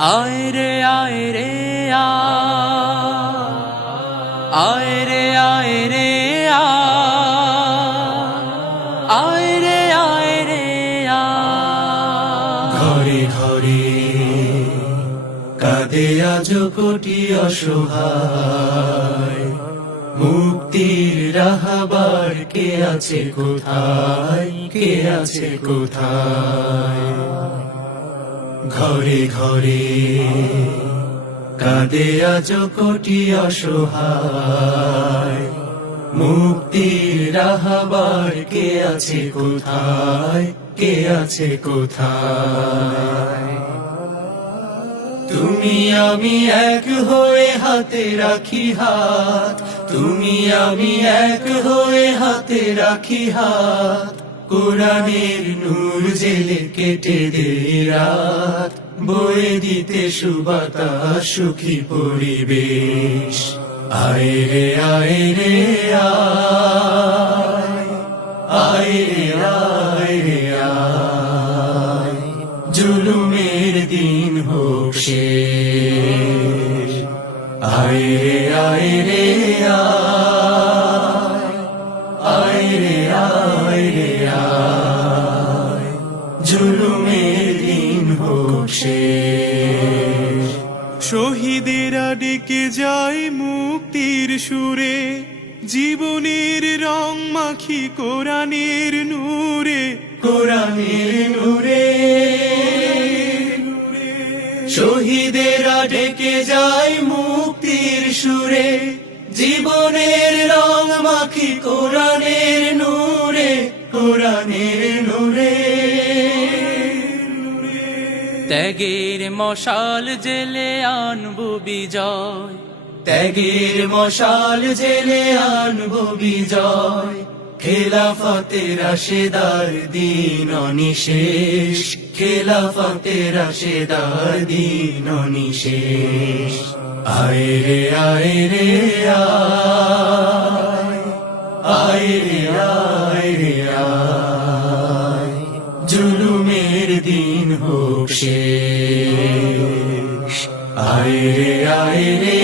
आए रे आए रे आ, आए रे आए रे आ, आए रे आए रे आ। ঘরে ঘরে কাঁদে আজ কোটি অসহায়, মুক্তির রাহবার কে আছে কোথায়, কে আছে কোথায়? ঘরে ঘরে কাঁদে আজ কোটি অসহায়, মুক্তির রাহবার কে আছে কোথায়, কে আছে কোথায়? তুমি আমি এক হয়ে হাতে রাখি হাত, তুমি আমি এক হয়ে হাতে রাখি হাত, কোরআনের নূর জেলে কেটে দে রাত, বয়ে দিতে সুবাতাস সুখী পরিবেশ। আয় রে আয় রে আয়, আয় রে আয় রে আয়, জুলুমের দিন হোক শেষ। আয় রে আয় রে আয়, আয় রে আয় রে আয়, জুলুমের দিন হোক শেষ। শহীদেরা ডেকে যায় মুক্তির সুরে, জীবনের রং মাখি কোরআনের নূরে, কোরআনের নূরে। শহীদেরা ডেকে যায় মুক্তির সুরে, জীবনের রং মাখি কোরআনের নূরে, কোরআনের নূরে। ত্যাগের মশাল জেলে আনবো বিজয়, ত্যাগের মশাল জেলে আনবো বিজয়, খেলাফতের রাশেদার দিন অনিশেষ, খেলাফতের রাশেদার দিন অনিশেষ। আয় রে আয় রে আয়, আয় রে আয় রে আয়, জুলুমের দিন হোক শেষ। আয় রে আয় রে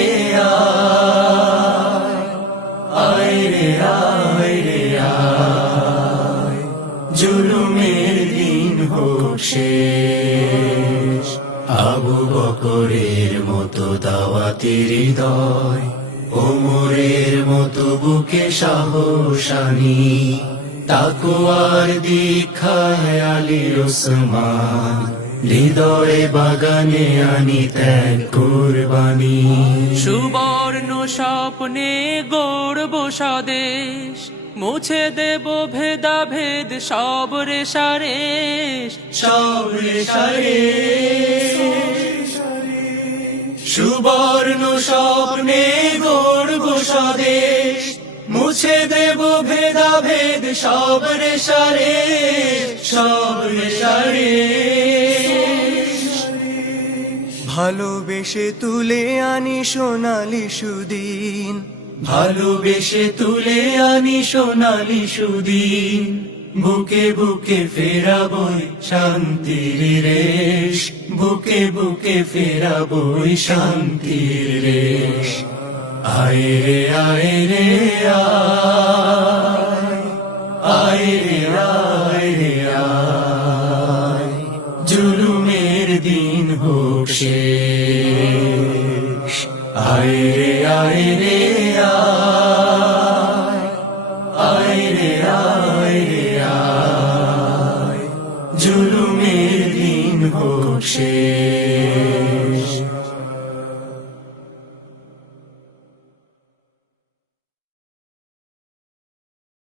আয়, আয় রে আয় রে আয়, জুলুমের দিন হোক শেষ। আবু বকরের মতো দাওয়াতের হৃদয়, ওমরের মতো বুকে সাহস আনি, তাকওয়ার দীক্ষায় আলী ওসমান, হৃদয়ে বাগানে আনি ত্যাগ কুরবানি। সুবর্ণ স্বপ্নে গড়ব স্বদেশ, মুছে দেব ভেদাভেদ সব রেশারেশ, সব রেশারেশ। সুবর্ণ স্বপ্নে গড়ব স্বদেশ, মুছে দেব ভেদাভেদ সব রেশারেশ, সব রেশারেশ। ভালোবেসে তুলে আনি সোনালি সুদিন, ভালোবেসে তুলে আনি সোনালি সুদিন, বুকে বুকে ফেরাবই শান্তির রেশ, বুকে বুকে ফেরাবই শান্তির রেশ। আয় রে আয় রে আয়, আয় রে আয় রে আয়, জুলুমের দিন হোক শেষ। আয় রে আয় রে আয়, আয় রে আয় রে আয়, জুলুমের দিন হোক শেষ।